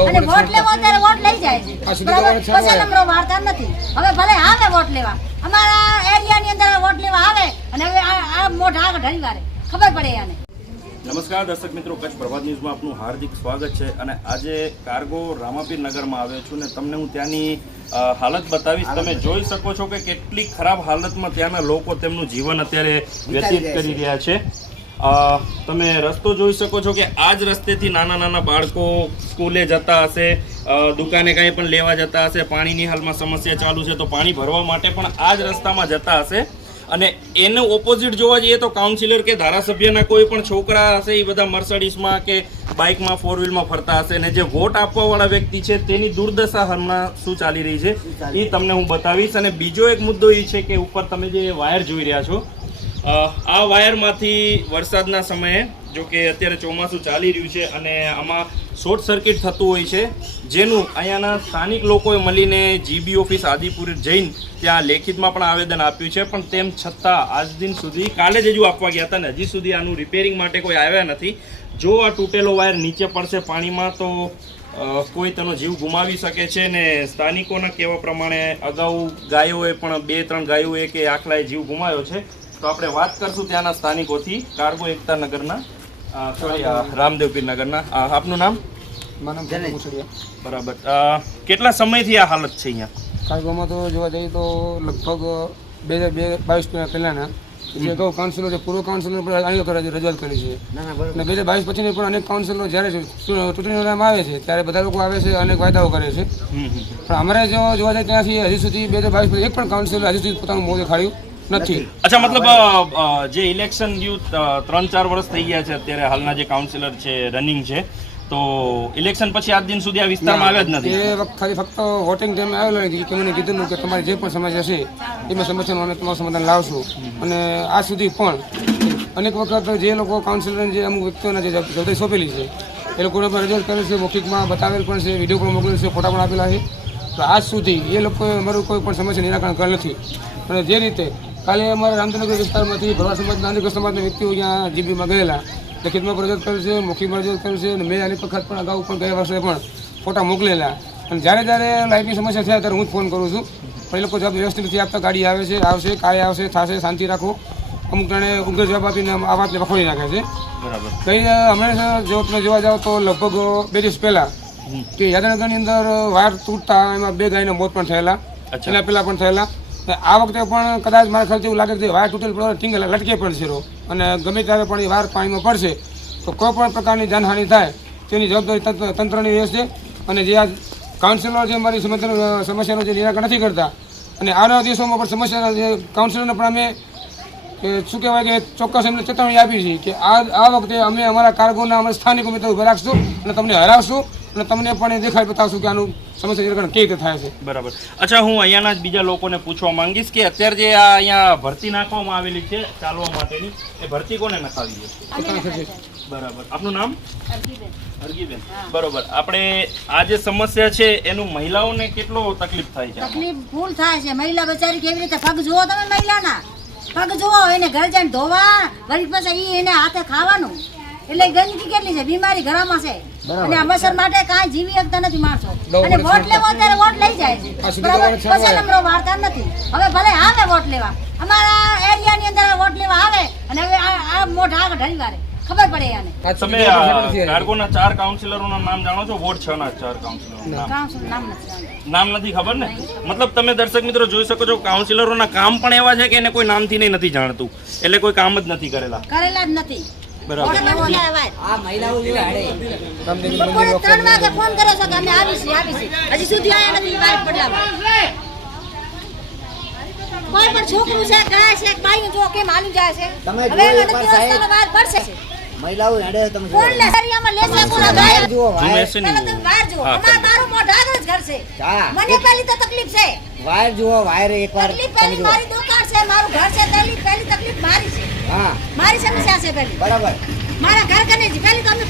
અને વોટ લેવો ત્યારે વોટ લઈ જાય છે. પછી નંબરો મારતા નથી. હવે ભલે આવે વોટ લેવા. અમારા એરિયાની અંદર વોટ લેવા આવે અને હવે આ આ મોઢા આગળ ઢળી વારે ખબર પડે આને. નમસ્કાર દર્શક મિત્રો કચ્છ પ્રભાત ન્યૂઝમાં આપનું હાર્દિક સ્વાગત છે અને આજે કાર્ગો રામાપીર નગરમાં આવ્યો છું ને તમને હું ત્યાંની હાલત બતાવીશ. તમે જોઈ શકો છો કે કેટલી ખરાબ હાલતમાં ત્યાંના લોકો તેમનું જીવન અત્યારે વ્યતીત કરી રહ્યા છે. તમે રસ્તો જોઈ શકો છો કે આ જ રસ્તેથી નાના નાના બાળકો સ્કૂલે જતા હશે દુકાને કાંઈ પણ લેવા જતા હશે, પાણીની હાલમાં સમસ્યા ચાલુ છે તો પાણી ભરવા માટે પણ આ જ રસ્તામાં જતા હશે. અને એનું ઓપોઝિટ જોવા જઈએ તો કાઉન્સિલર કે ધારાસભ્યના કોઈ પણ છોકરા હશે, એ બધા મર્સડીસમાં કે બાઇકમાં ફોર વ્હીલમાં ફરતા હશે ને જે વોટ આપવાવાળા વ્યક્તિ છે તેની દુર્દશા હમણાં શું ચાલી રહી છે, એ તમને હું બતાવીશ. અને બીજો એક મુદ્દો એ છે કે ઉપર તમે જે વાયર જોઈ રહ્યા છો આ વાયરમાંથી વરસાદના સમયે, જો કે અત્યારે ચોમાસું ચાલી રહ્યું છે અને આમાં શોર્ટ સર્કિટ થતું હોય છે, જેનું અહીંયાના સ્થાનિક લોકોએ મળીને જીબી ઓફિસ આદિપુર જઈને ત્યાં લેખિતમાં પણ આવેદન આપ્યું છે, પણ તેમ છતાં આજ દિન સુધી કાલે જ હજુ આપવા ગયા હતા ને, હજી સુધી આનું રિપેરિંગ માટે કોઈ આવ્યા નથી. જો આ તૂટેલો વાયર નીચે પડશે પાણીમાં, તો કોઈ તેનો જીવ ગુમાવી શકે છે ને સ્થાનિકોના કહેવા પ્રમાણે અગાઉ ગાયોએ પણ બે, ત્રણ ગાયોએ કે આખલાએ જીવ ગુમાવ્યો છે. તો આપણે વાત કરશું ત્યાંના સ્થાનિકોથી કાર્ગો એકતા નગરના સોરી રામદેવપીર નગરના. આપનું નામ? બરાબર. કેટલા સમયથી આ હાલત છે અહીંયા? કાર્ગોમાં તો જોવા જઈએ તો લગભગ બે હજાર બે બાવીસ પહેલાના. જે અગાઉ કાઉન્સિલર છે પૂર્વ કાઉન્સિલર પણ અહીં છે રજૂઆત કરી છે. અને બે હજાર બાવીસ પછી પણ અનેક કાઉન્સિલરો જ્યારે ચૂંટણીમાં આવે છે ત્યારે બધા લોકો આવે છે અનેક વાયદાઓ કરે છે. પણ અમારે જો જોવા જાય ત્યાંથી હજી સુધી બે હજાર બાવીસ પછી એક પણ કાઉન્સિલર હજી સુધી પોતાનું મોજે દેખાડ્યું નથી. અચ્છા મતલબ જે ઇલેક્શન યુથ ત્રણ ચાર વર્ષ થઈ ગયા છે અત્યારે હાલના જે કાઉન્સિલર છે રનિંગ છે તો ઇલેક્શન પછી આજ દિન સુધી આ વિસ્તારમાં આવ્યા જ નથી. એ વખત ખાલી ફક્ત વોટિંગ ટાઈમે આવેલો કે મને કીધું કે તમારી જે પણ સમસ્યા છે એમાં સમસ્યાનું અમે તમારું સમાધાન લાવશું. અને આજ સુધી પણ અનેક વખત જે લોકો કાઉન્સિલર જે અમુક વ્યક્તિઓના જે જવાબદારી સોંપેલી છે એ લોકોને પણ રજૂઆત કરેલ છે મૌખિકમાં બતાવેલ પણ છે વીડિયો પણ મોકલેલ છે ફોટા પણ આપેલા છે. તો આજ સુધી એ લોકોએ અમારું કોઈ પણ સમસ્યા નિરાકરણ કરેલ નથી. અને જે રીતે કાલે અમારા રામચંદ્રનગર વિસ્તારમાંથી ભરવા સમાજના નાની સમાજના વ્યક્તિઓ અહીંયા જીબીમાં ગયેલા. લેખિતમાં પણ કર્યું છે મુખીમાં રજૂઆત કર્યું છે અને મેં આની વખત પણ અગાઉ પણ ગયા વર્ષે પણ ફોટા મોકલેલા. અને જ્યારે જ્યારે લાઇટની સમસ્યા થયા ત્યારે હું જ ફોન કરું છું. પણ એ લોકો જવાબ વ્યવસ્થિત નથી આપતા. ગાડી આવે છે આવશે કાલે આવશે થશે શાંતિ રાખો. અમુક જણે ઉગ્ર જવાબ આપીને આ વાતને વખોડી નાખે છે. કઈ હમણાં જો તમે જોવા જાઓ તો લગભગ બે દિવસ પહેલાં કે યાદનગરની અંદર વાર તૂટતા એમાં બે ગાયના મોત પણ થયેલા. એના પહેલા પણ થયેલા. આ વખતે પણ કદાચ મારા ખ્યાલથી એવું લાગે કે વાયર તૂટેલ પડે ટીંગ લટકે પણ છે રો. અને ગમે ત્યારે પણ એ વાયર પાણીમાં પડશે, તો કોઈ પણ પ્રકારની જાનહાનિ થાય, તેની જવાબદારી તંત્ર- તંત્રની રહેશે અને જે આ કાઉન્સિલર જે મારી સમસ્યાનું જે નિરાકરણ નથી કરતા, અને આવનારા દિવસોમાં પણ સમસ્યાના જે કાઉન્સિલરને પણ અમે શું કહેવાય કે ચોક્કસ એમને ચેતવણી આપી છે કે આ આ વખતે અમે અમારા કાર્ગોના અમે સ્થાનિક ઉમેદવાર ઊભા રાખશું અને તમને હરાવશું અને તમને પણ એ દેખાડી બતાવશું કે આનું સમસ્યા નિરાકરણ કેવી રીતે થાય છે. બરાબર. અચ્છા હું અહીંયાના જ બીજા લોકોને પૂછવા માંગીશ કે અત્યારે જે આ અહીંયા ભરતી નાખવામાં આવેલી છે ચાલવા માટેની એ ભરતી કોને નખાવી છે? બરાબર. આપનું નામ? હરગીબેન બરોબર. આપણે આ જે સમસ્યા છે એનું મહિલાઓને કેટલો તકલીફ થાય છે તકલીફ ફૂલ થાય છે. મહિલા બચારી કેવી રીતે પગ જુઓ તમે મહિલાના? પગ જુઓ એને ઘર જઈને ધોવા ઘડી પછી એને હાથે ખાવાનું. એટલે ગંદકી કેટલી છે? બીમારી ઘરમાં છે. અને મચ્છર માટે કાંઈ જીવી શકતા નથી માણસો. અને વોટ લેવો ત્યારે વોટ લઈ જાય. છે બરાબર? પછી નંબરો વાળતા નથી. હવે ભલે આવે વોટ લેવા. અમારા એરિયાની અંદર વોટ લેવા આવે અને હવે આ આ મોઢા આગળ ઢળી વારે ખબર પડે આને. તમે. કાર્ગોના ચાર કાઉન્સિલરોના નામ જાણો છો? વોર્ડ છ ના ચાર કાઉન્સિલરોના નામ? નામ નથી ખબર ને? મતલબ તમે દર્શક મિત્રો જોઈ શકો છો કાઉન્સિલરોના કામ પણ એવા છે કે એને કોઈ નામથી નહીં નથી જાણતું. એટલે કોઈ કામ જ નથી કરેલા. કરેલા જ નથી. બરાબર. વોટ લેવો ત્યારે વાય. રામદેવજી બપોરે ત્રણ વાગે ફોન કર્યો છે કે અમે આવીશું આવીશું. હજી સુધી આયા નથી બાઈક પડ્યા કોઈ પણ છોકરું છે ગાય છે બાયું જો કેમ હાલી જાય છે. તમે હવે જોયું એનો એકવાર દિવસ સાહેબ? તો વાર પડશે. મહિલાઓ હેડે તમે જુઓ. કોણ લે સરિયામાં લેશે ગાય. જુઓ જુમે વાયર. છે તમે વાર જુઓ. અમાર મારું મોઢા આગળ ઘર છે મને પહેલી તો તકલીફ છે. વાયર જુઓ વાયર એકવાર તકલીફ પહેલી મારી દુકાન છે મારું ઘર છે પહેલી પહેલી તકલીફ મારી છે. હા. મારી સમસ્યા છે પહેલી બરાબર. મારા ઘર કને જ પહેલી તો અમે